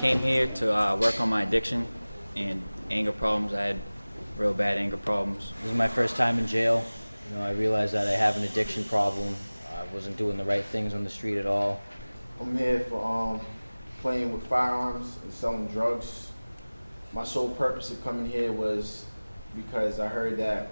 came here to work on my addiction and anger problems. I had real bad anger problems. This is my first time in jail. I realized that I have an addiction problem. I wasn't doing the right things on the street at all. I'm here for playing with firearms and selling drugs. My sole purpose of coming here was because I heard that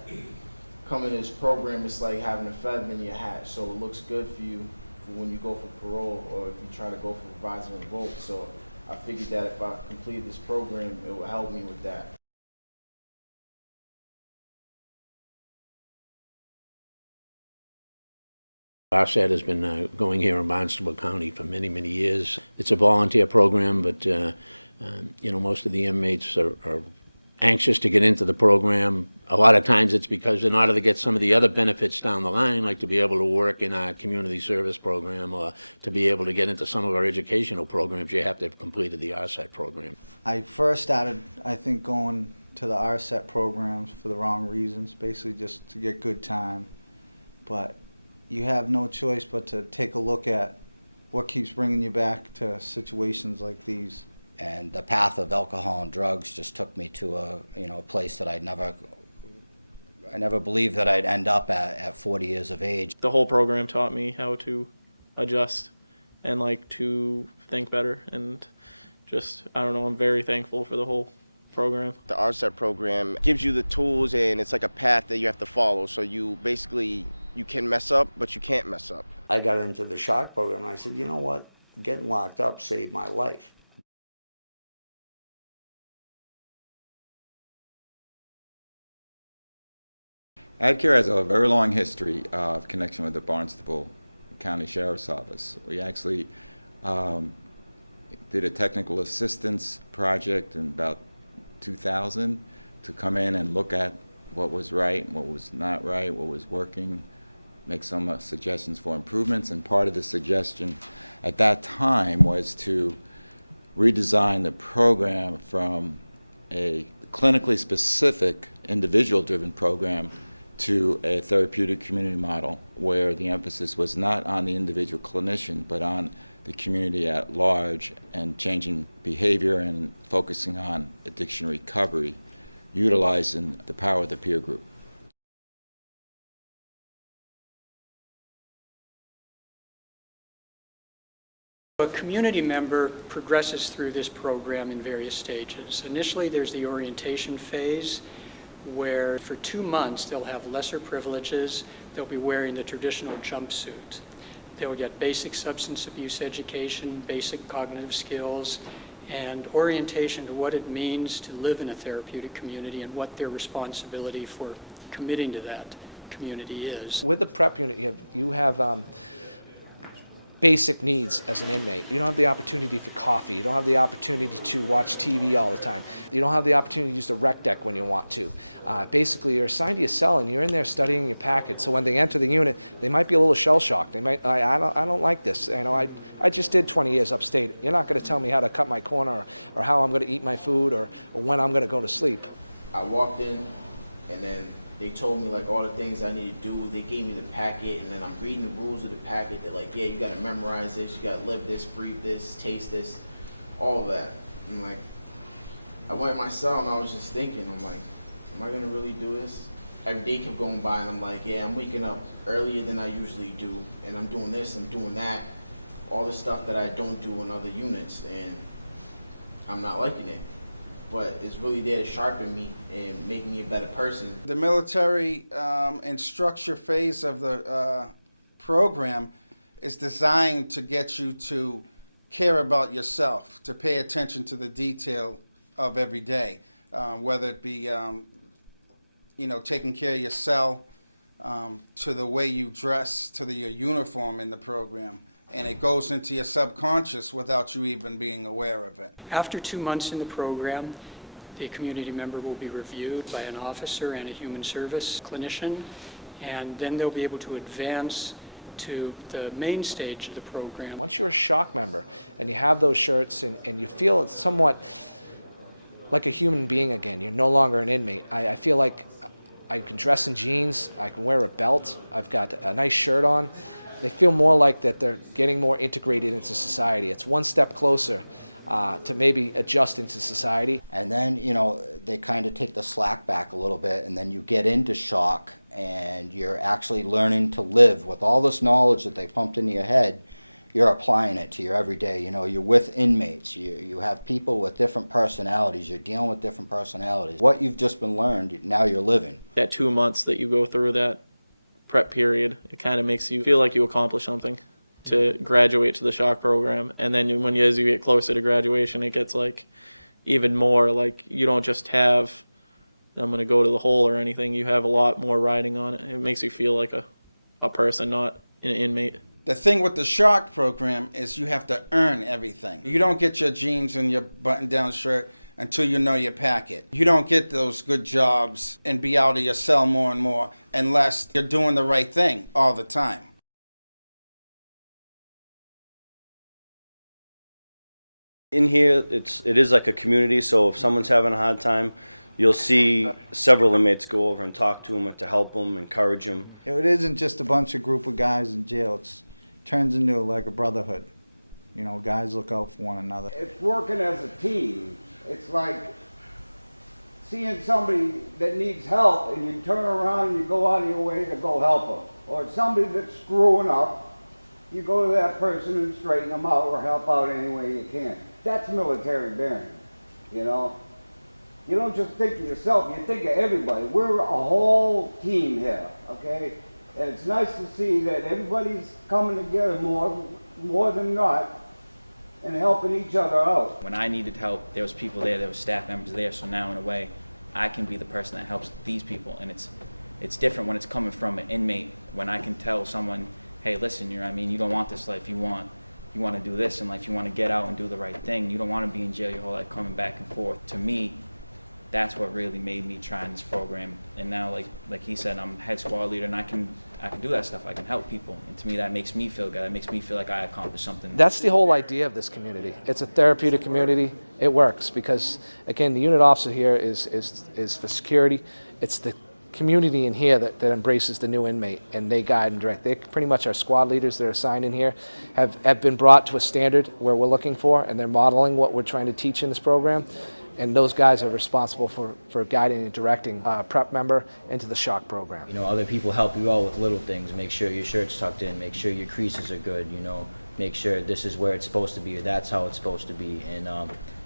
coming to this program is like having a feather in your hat, so it looks good for you for when you go for parole or if you try to go for advising and vote. So I figured that if I completed this program, it would help me with that. RSAT has been going here in Barnstable County for many, many years. It's a volunteer program, but most of the inmates are anxious to get into the program. A lot of times it's because in order to get some of the other benefits down the line, like to be able to work in our community service program or to be able to get into some of our educational programs, you have to have completed the RSAT program. I first started, I think, going to the RSAT programs for the wrong reasons, basically just to get good time. But you have no choice but to take a look at what keeps bringing you back to situations like these. And the path of alcohol and drugs just took me to a place that I never believed that I'd end up at 40 years of age. The whole program taught me how to adjust and to think better, and I'm very thankful for the whole program. The RSAT program gives you the tools, and it's like a path that you have to follow. So you can mess up, but you can't mess up. I got into the shock program and I said, you know what, getting locked up saved my life. AdCare has a very long history of connection with the Barnstable County Sheriff's Office. We actually did a technical assistance project in about 2000 to come in and look at what was right and what was not right, what was working, make some suggestions for improvements. And part of the suggestion at that time was to redesign the program from a clinically specific, individual-driven program to a therapeutic community model where the emphasis was not on the individual clinician but on the community at large and changing behavior and focusing on addiction recovery, utilizing the power of the peer group. A community member progresses through this program in various stages. Initially, there's the orientation phase, where for 2 months they'll have lesser privileges. They'll be wearing the traditional jumpsuit. They'll get basic substance abuse education, basic cognitive skills, and orientation to what it means to live in a therapeutic community and what their responsibility for committing to that community is. With the prep unit, you have basic needs as an inmate. You don't have the opportunity for coffee. You don't have the opportunity to watch TV all the time. You don't have the opportunity to use the rec deck when you want to. Basically, you're assigned to your cell and you're in there studying your packet. So when they enter the unit, they might be a little shell-shocked. They might, I don't like this. I just did 20 years upstate. You're not going to tell me how to cut my corner or how I'm going to eat my food or when I'm going to go to sleep. I walked in and then they told me all the things I need to do. They gave me the packet, and then I'm reading the rules of the packet. They're like, yeah, you gotta memorize this, you gotta live this, breathe this, taste this, all of that. And I went in my cell and I was just thinking, I'm like, am I gonna really do this? Every day kept going by and I'm like, yeah, I'm waking up earlier than I usually do, and I'm doing this, I'm doing that, all the stuff that I don't do in other units, and I'm not liking it. But it's really there to sharpen me and make me a better person. The military and structure phase of the program is designed to get you to care about yourself, to pay attention to the detail of every day, whether it be taking care of your cell, to the way you dress, to your uniform in the program. And it goes into your subconscious without you even being aware of it. After 2 months in the program, the community member will be reviewed by an officer and a human service clinician, and then they'll be able to advance to the main stage of the program. Once you're a shock member and you have those shirts and you feel somewhat like a human being again, you're no longer an inmate. I feel like I can dress in jeans, I can wear a belt, I've got a nice shirt on. They feel more like that they're getting more integrated into society. It's one step closer to maybe adjust into society. And then, you know, they kind of take the slack back a little bit, and then you get into shock, and you're actually learning to live with all this knowledge that they pumped into your head. You're applying it to your everyday. You know, you're with inmates. You have people with different personalities. You're dealing with different personalities. What you've just been learned, now you're living. That 2 months that you go through that prep period, it kind of makes you feel like you accomplished something to graduate to the shock program. And then as you get closer to graduation, it gets like even more like you don't just have, I'm going to go to the hole or anything. You have a lot more riding on it. It makes you feel like a person, not an inmate. The thing with the shock program is you have to earn everything. You don't get your jeans and your button-down shirt until you know your packet. You don't get those good jobs and be out of your cell more and more unless you're doing the right thing all the time. In here, it is like a community, so if someone's having a hard time, you'll see several inmates go over and talk to them to help them, encourage them. It isn't just a bunch of group of guys in jail. It turns into like a brotherhood. You know, guys look out for one another. It's working as a team. It's like seeing somebody that needs help and you turn around and you go out of your way to go help them. Or somebody that's screwing up, you go to that person and straighten them out or help out any way you can. That's military bearing, you know. You don't just think of yourself, you think of everybody. We're a whole team here, okay? And it's nice to see that everybody's coming together more than not and helping each other out. When I needed help, there was people there, there was staff members there, so now in a way, I can be the person that helps these people. And it's different when it's coming from an inmate, when I can tell someone, hey, listen, you don't want this life, you want to do this in life, you want to get out and do the right thing, you don't want to be in jail your whole life coming back and forth. To me, that's what really made me try in this program. And now, like he said, I'm head squad leader, and I can do that stuff. I can help people, and to me, that makes me feel good. It makes me feel like I accomplished something. That's the whole idea of this community. It's a therapeutic community. It works because, again, the unit officer here is for security. It's the community in here that embraces the new inmate, and they guide and direct. They pretty much are squad leaders that are assigned in here, have been brought to a standard where we're looking for, and they're modeling what we're trying to teach in this program. And those guys are responsible for guiding and directing a prep member into the shock program. You know, other people help you out with little things. Make sure your shirt's tucked in, make sure your creases are good, you know, make sure this is where it's supposed to be or that's how it's supposed to be. And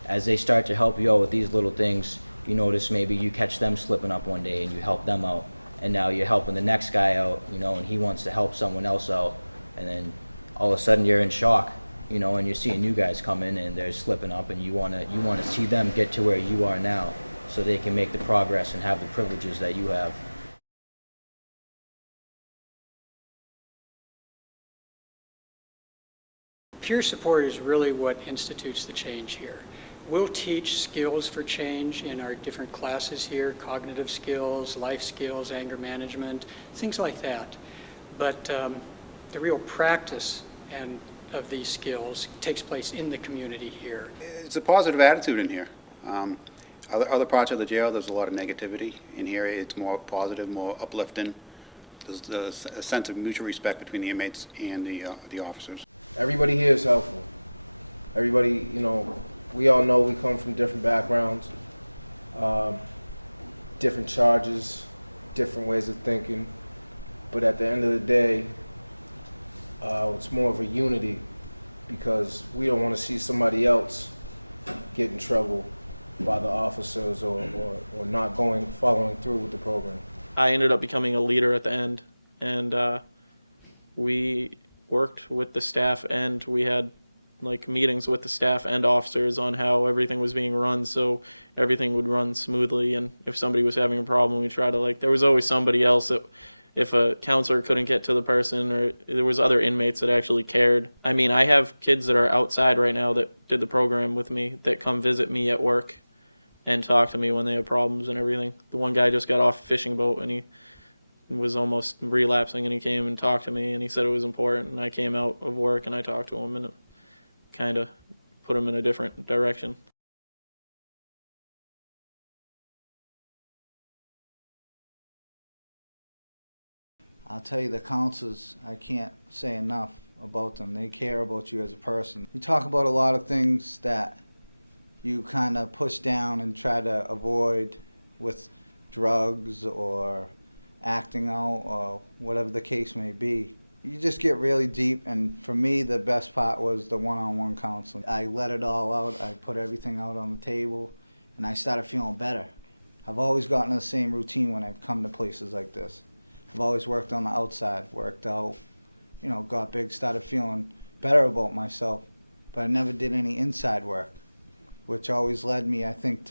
as they start to help you out with these little things, you notice maybe you catch them slipping up one day and you help them out. And now you're helping the next guy out, you know, and he wants to help someone else out. And then all of a sudden you're in shock. You know, and you're seeing new guys come in and they're slipping up, and you want to see them get to where you are now, so they can make the progress and have the privileges that you have. Peer support is really what institutes the change here. We'll teach skills for change in our different classes here, cognitive skills, life skills, anger management, things like that. But the real practice of these skills takes place in the community here. It's a positive attitude in here. Other parts of the jail, there's a lot of negativity. In here, it's more positive, more uplifting. There's a sense of mutual respect between the inmates and the officers. Everybody here is helpful. Everybody, you know, we all know we come from different backgrounds, different charges, different ways of thinking. But at the end of the day, it's more of a unity, because we don't want to see somebody else get in trouble by the officers or not following through with the program. I ended up becoming a leader at the end, and we worked with the staff, and we had like meetings with the staff and officers on how everything was being run, so everything would run smoothly. And if somebody was having a problem, we try to there was always somebody else that, if a counselor couldn't get to the person, or there was other inmates that actually cared. I mean, I have kids that are outside right now that did the program with me that come visit me at work and talk to me when they have problems and everything. The one guy just got off a fishing boat and he was almost relapsing, and he came and talked to me, and he said it was important, and I came out of work and I talked to him, and it kind of put him in a different direction. I'll tell you, the counselors, I can't say enough about them. They care about you as a person. We talk about a lot of things that you kind of push down and try to avoid with drugs or acting out or whatever the case may be. You just get really deep, and for me the best part was the one-on-one counseling. I let it all out, I put everything out on the table, and I started feeling better. I've always gotten the same routine when I've come to places like this. I've always worked on the outside, worked out, you know, got big, started feeling better about myself, but I never did any inside work, which always led me, I think,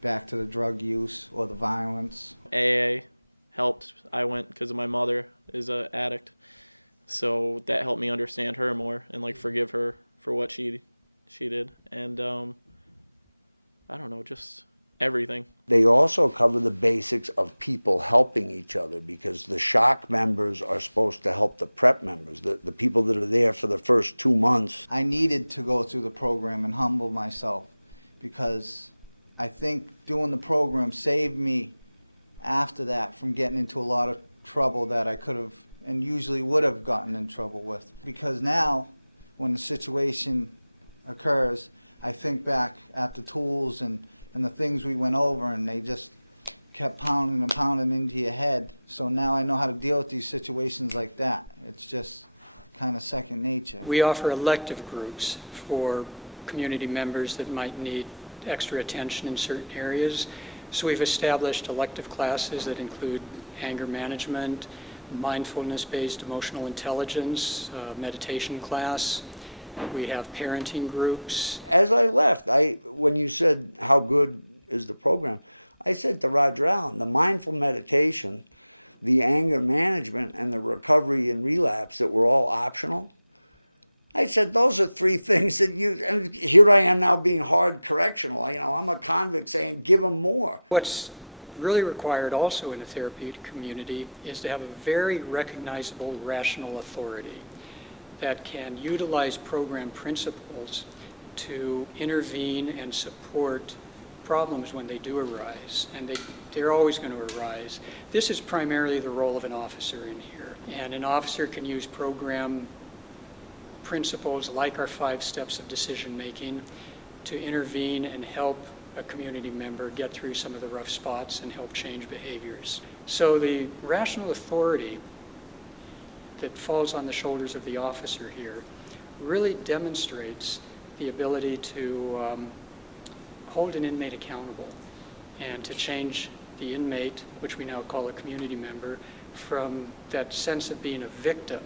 back to the drug use or the violence. AA helped. I went because my mother is an addict, so that helped me understand her more and like forgive her for what she did. And I don't know, just everything. They also cover the basics of people helping each other, because the shock members are supposed to help the prep members, the people that are there for the first 2 months. I needed to go through the program and humble myself, because I think doing the program saved me after that from getting into a lot of trouble that I could have and usually would have gotten in trouble with. Because now, when the situation occurs, I think back at the tools and the things we went over, and they just kept pounding and pounding into your head. So now I know how to deal with these situations like that. It's just kind of second nature. We offer elective groups for community members that might need extra attention in certain areas. So we've established elective classes that include anger management, mindfulness-based emotional intelligence, meditation class. We have parenting groups. As I left, when you said how good is the program, I said to Roger Allen, the mindful meditation, the anger management, and the recovery and relapse that were all optional, I said, those are 3 things that and here I am now being hard correctional. You know, I'm a convict saying, give them more. What's really required also in a therapeutic community is to have a very recognizable rational authority that can utilize program principles to intervene and support problems when they do arise, and they're always going to arise. This is primarily the role of an officer in here, and an officer can use program principles like our 5 steps of decision making to intervene and help a community member get through some of the rough spots and help change behaviors. So the rational authority that falls on the shoulders of the officer here really demonstrates the ability to hold an inmate accountable and to change the inmate, which we now call a community member, from that sense of being a victim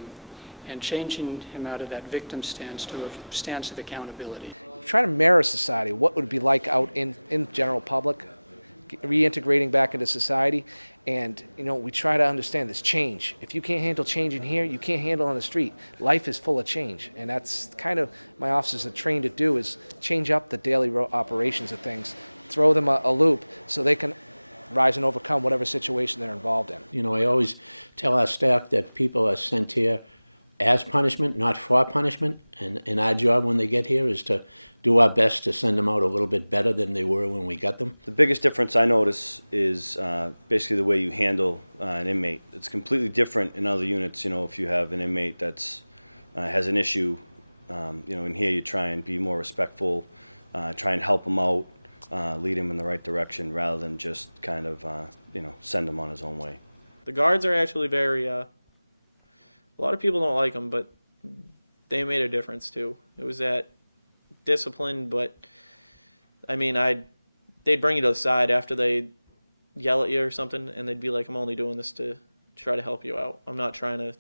and changing him out of that victim stance to a stance of accountability. Try to mirror society. What would it be like out in general public, reintegrating back into society? And, you know, we try to understand this change. If you can't handle change in here, you can't handle on the street. Life is full of change. And that's kind of my officers are trained to do, is change up the daily operations of things, throw them a loop so they can rise and overcome whatever situation they're involved in. You know, I always tell our staff that people are sent here as punishment, not for punishment. And our job when they get here is to do our best to send them out a little bit better than they were when we got them. The biggest difference I notice is basically the way you handle an inmate. It's completely different in other units. You know, if you have an inmate that's has an issue, you know, in here you try and be more respectful, try and help him out, lead him in the right direction rather than just kind of, you know, send him on his own way. The guards are actually very, a lot of people don't like them, but they made a difference too. It was that discipline, but I mean, they'd bring you to the side after they yell at you or something, and they'd be like, I'm only doing this to try to help you out. I'm not trying to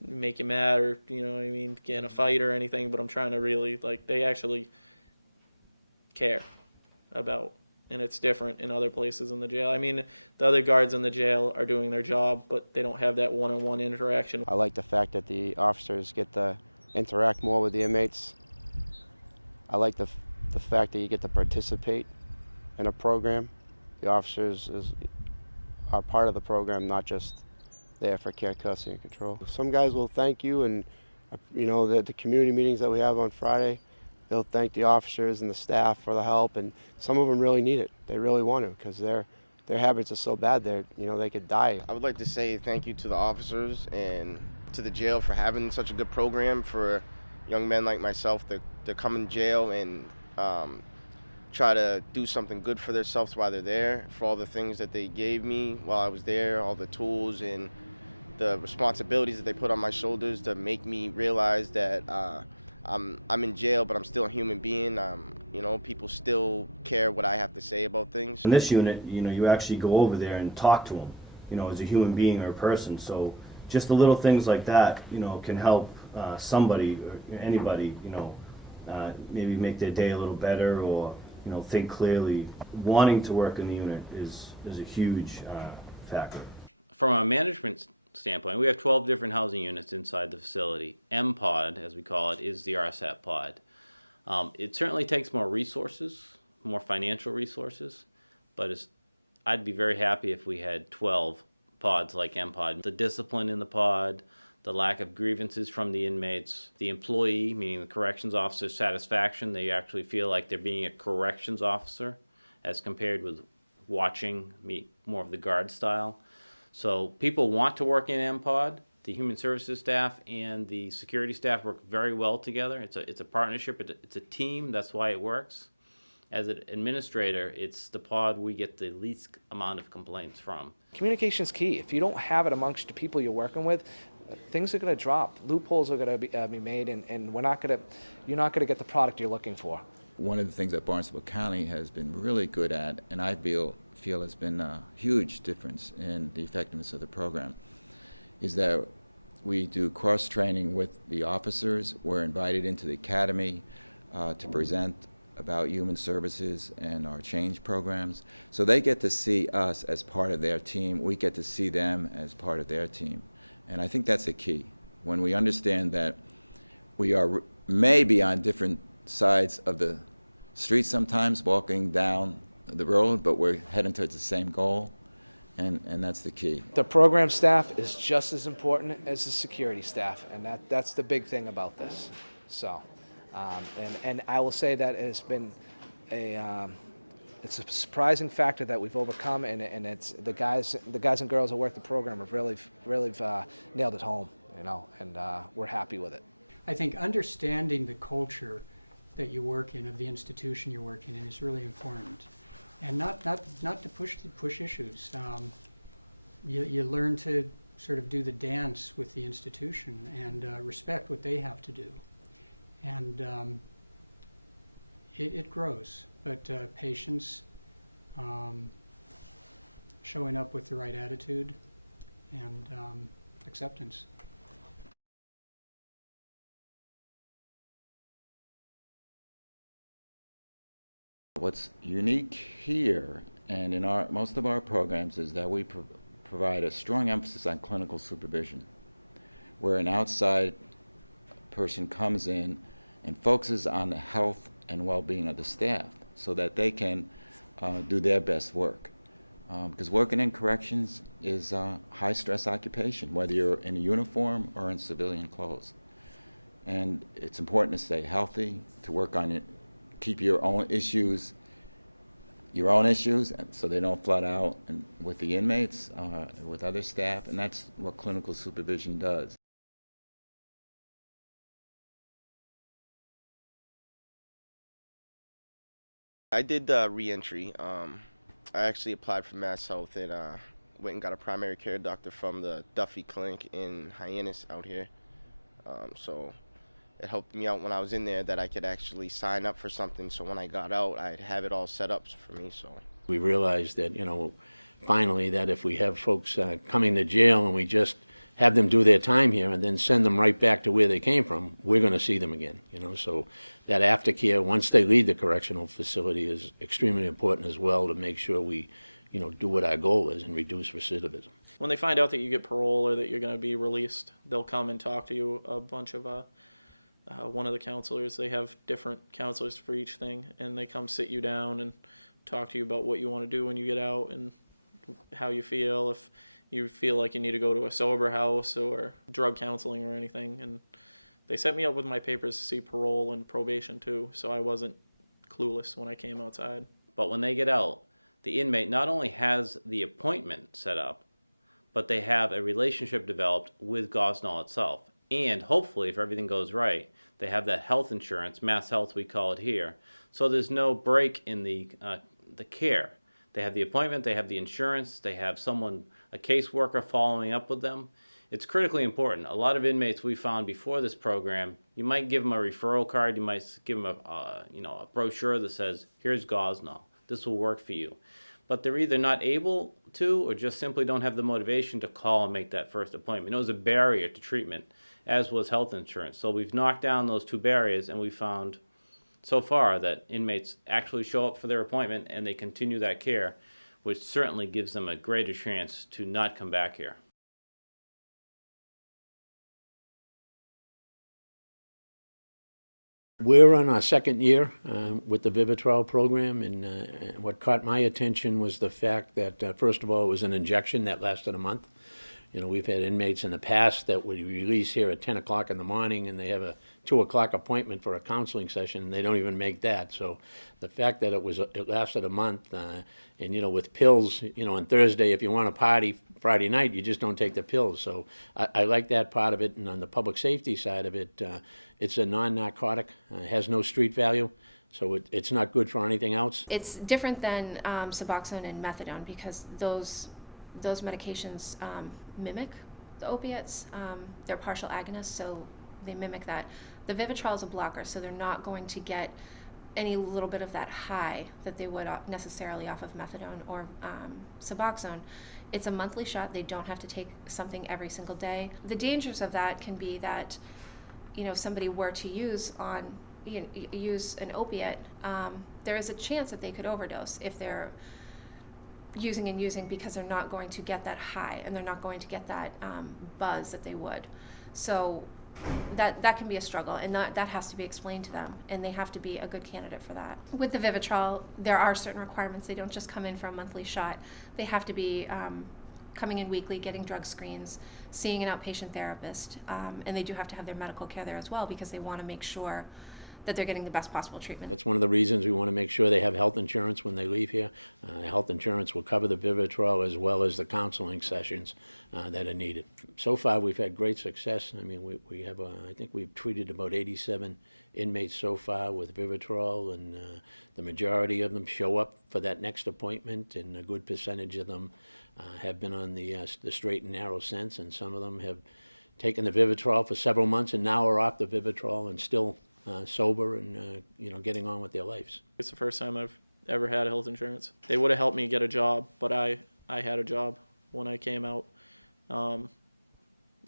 make you mad or, you know what I mean, get in a fight or anything, but I'm trying to really, like, they actually care about. And it's different in other places in the jail. I mean, the other guards in the jail are doing their job, but they don't have that one-on-one interaction. I like the fact that the officers get to interact more with the inmates. I like the fact that you get to participate in a program. The officers are part of the program, not just there for care, custody, and control. Some guys will thank you, and you know, the community meetings that we have on Friday, they'll thank the officers and the staff for the help, and some of them really need it. They really want to, because their habits are so bad, they could die. I would like to say thank you to the officers and to the jail for having such a good program for young men like myself to come in jail and try to do something good for themselves while they're there, for all the things that they gave me while I was there, all the tools and the responsibilities that they put on my shoulders to make me realize that I'm in jail, but I'm still a human being. You know, people still care what I have to say about things. In this unit, you know, you actually go over there and talk to them, you know, as a human being or a person. So just the little things like that, you know, can help somebody or anybody, you know, maybe make their day a little better, or, you know, think clearly. Wanting to work in the unit is a huge factor. From a management standpoint, we have 12 different housing units inside the facility. M-Pod, as we call it, is the RSAT pod. It certainly takes more resources, more financial resources, but I'd be very happy if we had 12 pods like M-Pod. The discipline in the pod, the lack of grievances from the inmates, the employee, meaning the corrections officer's satisfaction, they actually feel like they're being a corrections officer as compared with watching me more of the guard style. So people want to work in M-Pod. The human services staff and the security staff work very well together. It's a partnership. It's a team. That's why it works. As an administrator, it's the pod we get the least amount of complaints from. Communication's key. If you don't have it amongst the people you're working with, things are going to drop. Loopholes are going to be made, and you're not going to get the product you're looking for. One of the things that Barnstable County has been really good at, and I feel has been a huge difference in the effectiveness of the program, is that we do cross-training with the officers. We're invited into the academy to present about human services and our change programs. So they get to see us as part of their team. We get to see them as part of their team. And I think that's a key. When we understand that we are maybe on different sides of the street sometimes, walking down the road, but we're heading towards the same goal, and that's the key. The program staff is just as important as the security staff, and that's the big thing about this. So, and I will say that it's been it's a surprising factor that we've overcome, and it's the guys and girls who work the program have really nailed it home, you know, and we're happy with it. I think understanding the culture that you work in, of the institution you're working in, is really important. And not to push issues. You learn to sort of do the dance with the institution and respect what they have to do. And it grows, but patience, showing up with the right attitude, and acceptance. What's unique here and in most of our programs is that we provide a strong emphasis on clinical supervision, where an outside person comes in and focuses on the health and well-being of the staff so that they can do their best work. Because working in corrections is a high-stress occupation, whether you're in a uniform or in civilian clothes. And it's important to stay healthy, to work on it, keep your own issues so they don't flood out with the inmates, with other staff, and that's what clinical supervision does. I did reentry. I actually applied for Mass Health and went and got a primary care doctor from the Duffy Clinic in Hyannis out here. So it helped me out when I was in there that I could actually sign up for something, so when I got out, I'd have it all set up for me. So we realized that, you know, finally, that if we have folks coming to jail and we just have them do their time here and then send them right back to where they came from, we're going to see them again, you know. So that aftercare, once they leave the correctional facility, is extremely important as well, to make sure we, you know, do what our goal is and reduce recidivism. When they find out that you get parole or that you're going to be released, they'll come and talk to you. A bunch of one of the counselors, they have different counselors for each thing, and they come sit you down and talk to you about what you want to do when you get out and how you feel, if you feel like you need to go to a sober house or drug counseling or anything. And they set me up with my papers to see parole and probation too, so I wasn't clueless when I came outside. But when they get out, the inmate not only has the appointment set up, but they have a relationship developed with Gosnell itself. And hopefully, if everything goes right, they have that health insurance, Mass Health we call it here, So there's no break in the care. They have the appointment, they have the insurance, they have someone, a caseworker following up with them. It's critically important. A lot of inmates we found before this program, you might give them a referral card, you might give them a brochure that says, here's Gosnell, this will work for you. But they're either not able to or just simply don't have the motivation to call and make that first appointment. It was a barrier to treatment, as was health insurance. So we've knocked down those two barriers, and we found so far that inmates actually show up for their appointment and they continue that care, which certainly gives them a greater chance to not come back here. We're on our second year with the Vivitrol program, and what caught my attention was the fact that, first of all, it was an injection that lasted a month. You know, we've had inmates in the past that would release here at 10 o'clock in the morning, and they have a 2 o'clock appointment for a counseling session, and they don't even make that. So the fact that it lasted a month, and, you know, with pills, you know, on Thursday, if you want to party Friday night, you just don't take the pills. So I like that part of it. And on the public safety side of it, it's a non-narcotic, has no street value. So it's not good for anything else. It's different than Suboxone and methadone because those medications mimic the opiates. They're partial agonists, so they mimic that. The Vivitrol is a blocker, so they're not going to get any little bit of that high that they would necessarily off of methadone or Suboxone. It's a monthly shot. They don't have to take something every single day. The dangers of that can be that, you know, if somebody were to use an opiate, there is a chance that they could overdose if they're using because they're not going to get that high and they're not going to get that buzz that they would. So that can be a struggle, and that has to be explained to them, and they have to be a good candidate for that. With the Vivitrol, there are certain requirements. They don't just come in for a monthly shot. They have to be coming in weekly, getting drug screens, seeing an outpatient therapist, and they do have to have their medical care there as well because they want to make sure that they're getting the best possible treatment. That's one of the reasons we want to make sure they have health insurance when they leave here. Health insurance will cover the Vivitrol as well as the counseling sessions that are needed. So far, we've had great success. I mean, we have, I think we've treated about 87 inmates so far with Vivitrol, and the majority of them show up for that next appointment, and a good percentage of them have been on the straight and narrow since, and some of them have taken the Vivitrol for several months and now are off the Vivitrol and still sober and you know, getting on with their lives. It's the first time I've ever had health insurance. They would have helped me get a job, but I had a job when I came out.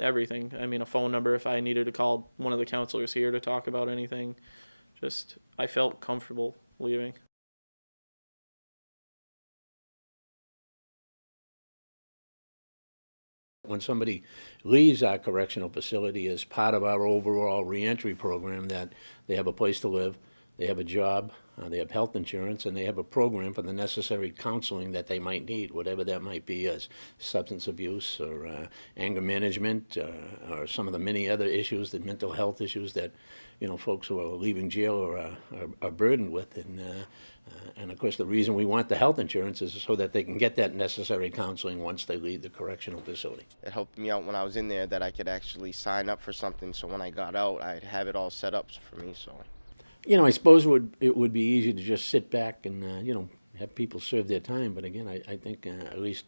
Everything. I mean, a phone number if I needed to call one of the counselors here to talk about anything. Just, I felt comfortable leaving. When somebody leaves our correctional facility as part of our overall reentry program, that they have a place to live, they have a job, they have health insurance, and they have a program for the necessary counseling that they might need, whatever that might be, as substance abuse or anger management or some of the many other issues, the mental health issues that, you know, folks who are leaving jail are burdened with. And of course, the reason we want the health insurance is so that they can get that necessary counseling once they leave the correctional facility. It helped me out when I was in there that I could actually sign up for something, so when I got out, I'd have it all set up for me. So, you know, I suppose it would be easy to just sit back and, you know, have people serve their time. But again, I think at least,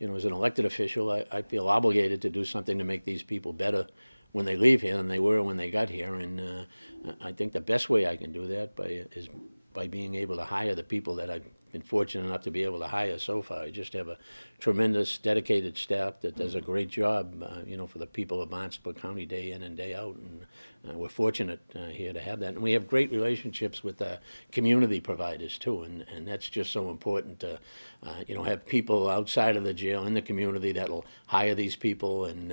you know, as an elected official, I feel obligated to do something to make these people better when they leave here than they were when they got here. And I think the best way I can do that is by being able to hire the people that I've been fortunate enough to be able to hire so far. I just have a tremendous, dedicated staff that does a great job, you know, for the people of Barnstable County day in and day out. And we're fortunate here to have that. And we have great relationships with community providers, too. And that's just so important to, you know, have people outside of the jail in the community that'll hire these people and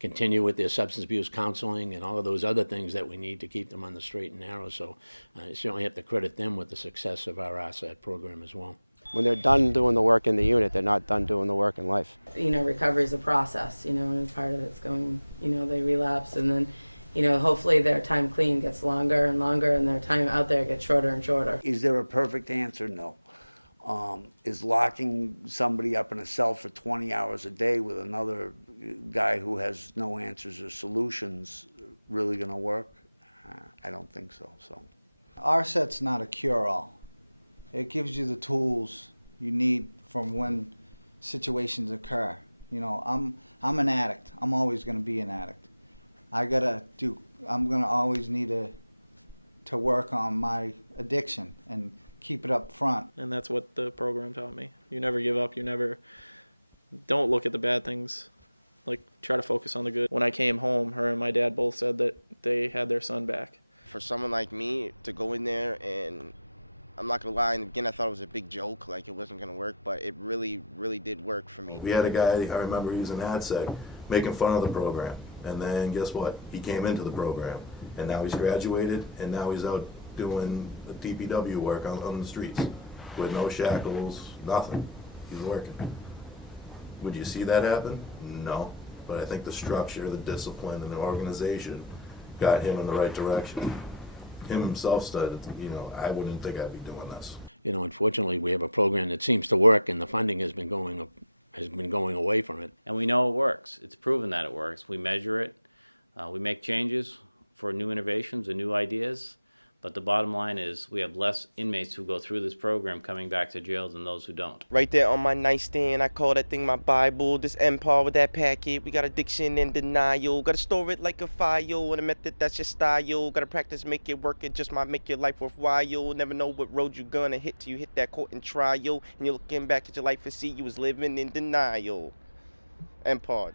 continue with their substance abuse counseling and all of those other things that we need to keep them on the straight and narrow. So I certainly have to credit them with the success of our RSAT program as well. When they're done doing the work in the unit, they're not done doing the work in life. You know, recovery is a process, you know, and part of it's going, you know, they relapse, and then, you know, hopefully their time clean gets longer and longer and their time out there gets shorter and shorter. Is there a perfect answer? No. Is locking somebody up in a cell for 20 hours a day with another guy who has no answers or solutions really going to work? I don't think so. So RSAT's not a cure-all. It gives you the tools you need from when situations occur. You know, I'm an addict. I'm always going to be an addict. I'm going to always need to work on my addiction and keep it up front. And that's what the program taught me. You never give up. Don't look at the bad things. Like, try to focus on the good. When I came home, her and my dad both said that they had their son back. For someone like me to go in there, and I'm not gonna lie, and again, I thought it was a big joke, like it wasn't gonna work, but it really, really did work for me. We had a guy, I remember he was an AdSec, making fun of the program. And then guess what? He came into the program. And now he's graduated, and now he's out doing the DPW work on the streets with no shackles, nothing. He's working. Would you see that happen? No. But I think the structure, the discipline, and the organization got him in the right direction. Him himself said, you know, I wouldn't think I'd be doing this. You know, unfortunately, we have a program that seems to work, and the funding has been going away from it. And we know it works. It's proven that it works. We measure it. We make changes for new innovations and new ideas. But the bottom line is we have less inmates who go through this program coming back to jail than those who don't. Right there on my nightstand, I call that thing my Bible. This empire with that packet, we got addiction and denial. Gotta store it like a file, and a method that's your style. Gotta practice, make it work, it just might make your life worthwhile. Never know what road you gonna hit till you hit that court and trial. And you're looking back at your life and see you was living in denial. Empire.